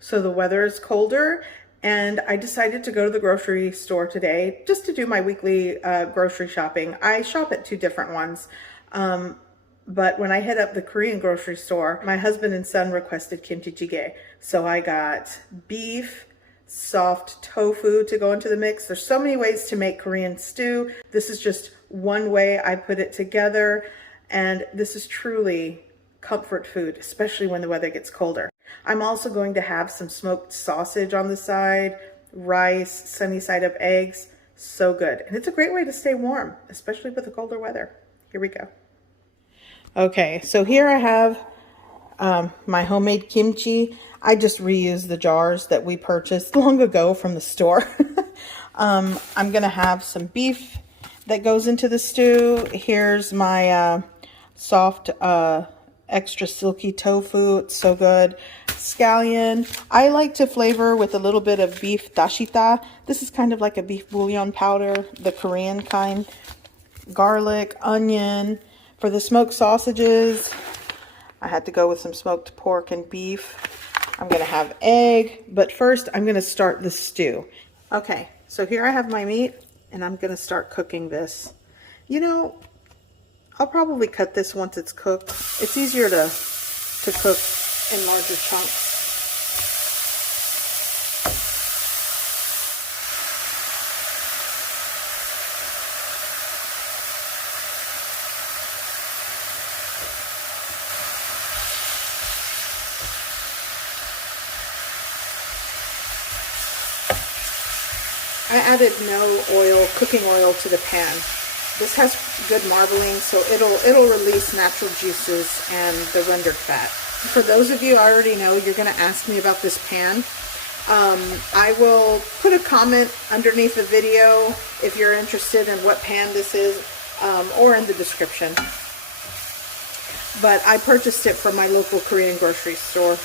So the weather is colder, and I decided to go to the grocery store today just to do my weekly grocery shopping. I shop at two different ones. But when I hit up the Korean grocery store, my husband and son requested kimchi jjigae. So I got beef, soft tofu to go into the mix. There's so many ways to make Korean stew. This is just one way I put it together. And this is truly comfort food, especially when the weather gets colder. I'm also going to have some smoked sausage on the side, rice, sunny side up eggs. So good. And it's a great way to stay warm, especially with the colder weather. Here we go. Okay, so here I have my homemade kimchi. I just reused the jars that we purchased long ago from the store. I'm going to have some beef that goes into the stew. Here's my soft, extra silky tofu. It's so good. Scallion. I like to flavor with a little bit of beef dasida. This is kind of like a beef bouillon powder, the Korean kind. Garlic, onion. For the smoked sausages, I had to go with some smoked pork and beef. I'm going to have egg, but first I'm going to start the stew. Okay, so here I have my meat, and I'm going to start cooking this. You know, I'll probably cut this once it's cooked. It's easier to cook in larger chunks. I added no oil, cooking oil to the pan. This has good marbling, so it'll release natural juices and the rendered fat. For those of you I already know, you're going to ask me about this pan. I will put a comment underneath the video if you're interested in what pan this is, or in the description. But I purchased it from my local Korean grocery store.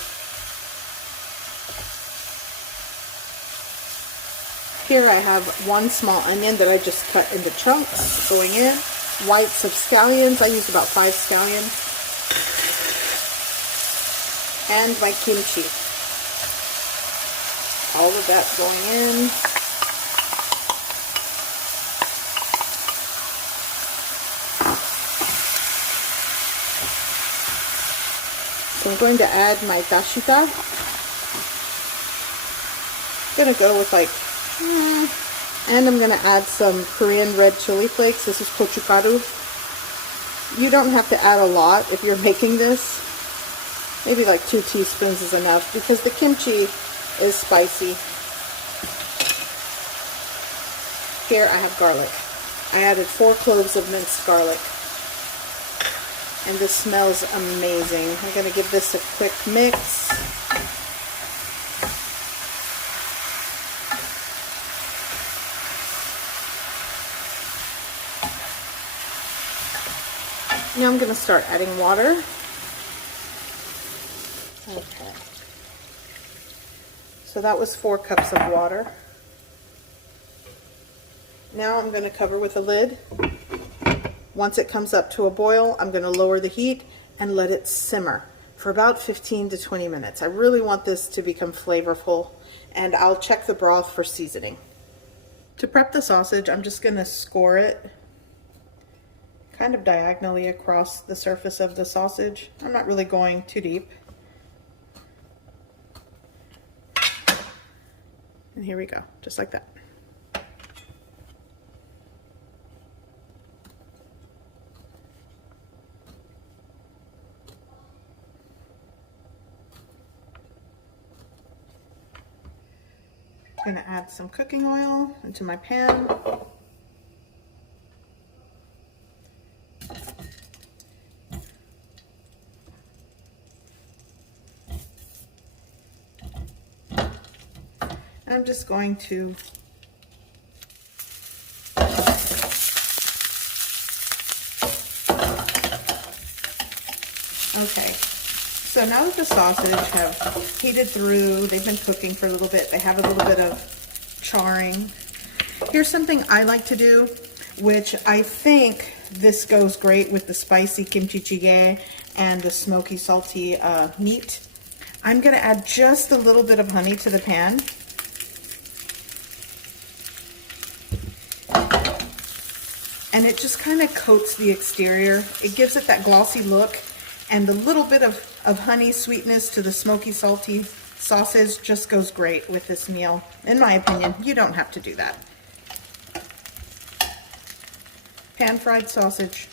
Here I have one small onion that I just cut into chunks going in. Whites of scallions. I used about 5 scallions. And my kimchi. All of that going in. So I'm going to add my dasida. I'm going to go with like and I'm going to add some Korean red chili flakes. This is gochugaru. You don't have to add a lot if you're making this. Maybe like 2 teaspoons is enough because the kimchi is spicy. Here I have garlic. I added 4 cloves of minced garlic. And this smells amazing. I'm going to give this a quick mix. Now I'm going to start adding water. Okay. So that was 4 cups of water. Now I'm going to cover with a lid. Once it comes up to a boil, I'm going to lower the heat and let it simmer for about 15 to 20 minutes. I really want this to become flavorful, and I'll check the broth for seasoning. To prep the sausage, I'm just going to score it kind of diagonally across the surface of the sausage. I'm not really going too deep. And here we go, just like that. I'm going to add some cooking oil into my pan. I'm just going to okay, so now that the sausage have heated through, they've been cooking for a little bit, they have a little bit of charring. Here's something I like to do, which I think this goes great with the spicy kimchi jjigae and the smoky salty meat. I'm going to add just a little bit of honey to the pan. And it just kind of coats the exterior. It gives it that glossy look, and the little bit of honey sweetness to the smoky, salty sauces just goes great with this meal. In my opinion, you don't have to do that. Pan-fried sausage.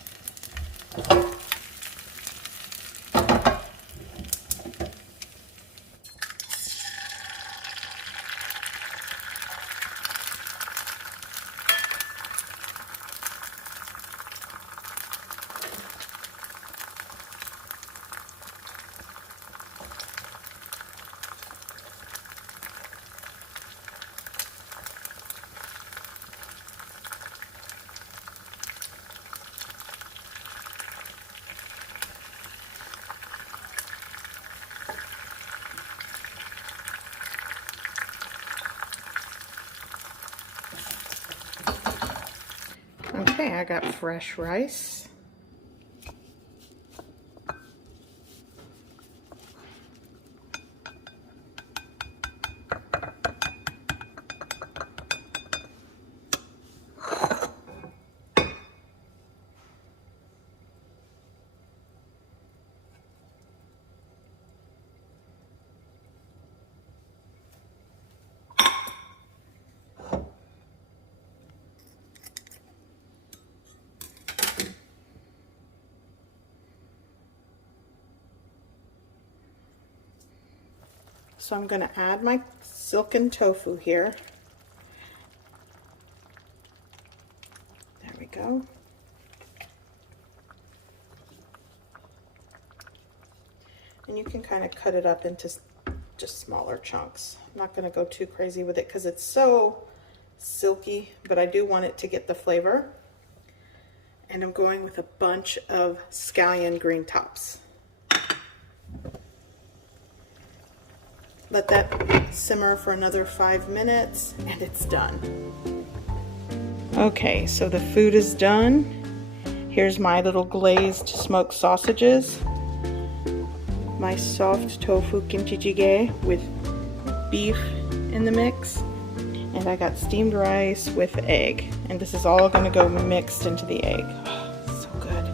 Okay, I got fresh rice. So I'm going to add my silken tofu here. There we go. And you can kind of cut it up into just smaller chunks. I'm not going to go too crazy with it because it's so silky, but I do want it to get the flavor. And I'm going with a bunch of scallion green tops. Let that simmer for another 5 minutes and it's done. Okay, so the food is done. Here's my little glazed smoked sausages. My soft tofu kimchi jjigae with beef in the mix. And I got steamed rice with egg. And this is all going to go mixed into the egg. Oh, so good.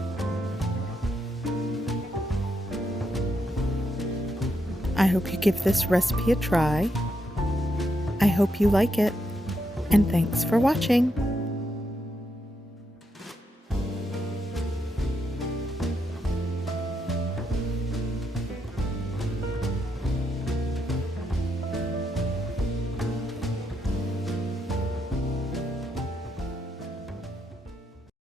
I hope you give this recipe a try. I hope you like it. And thanks for watching.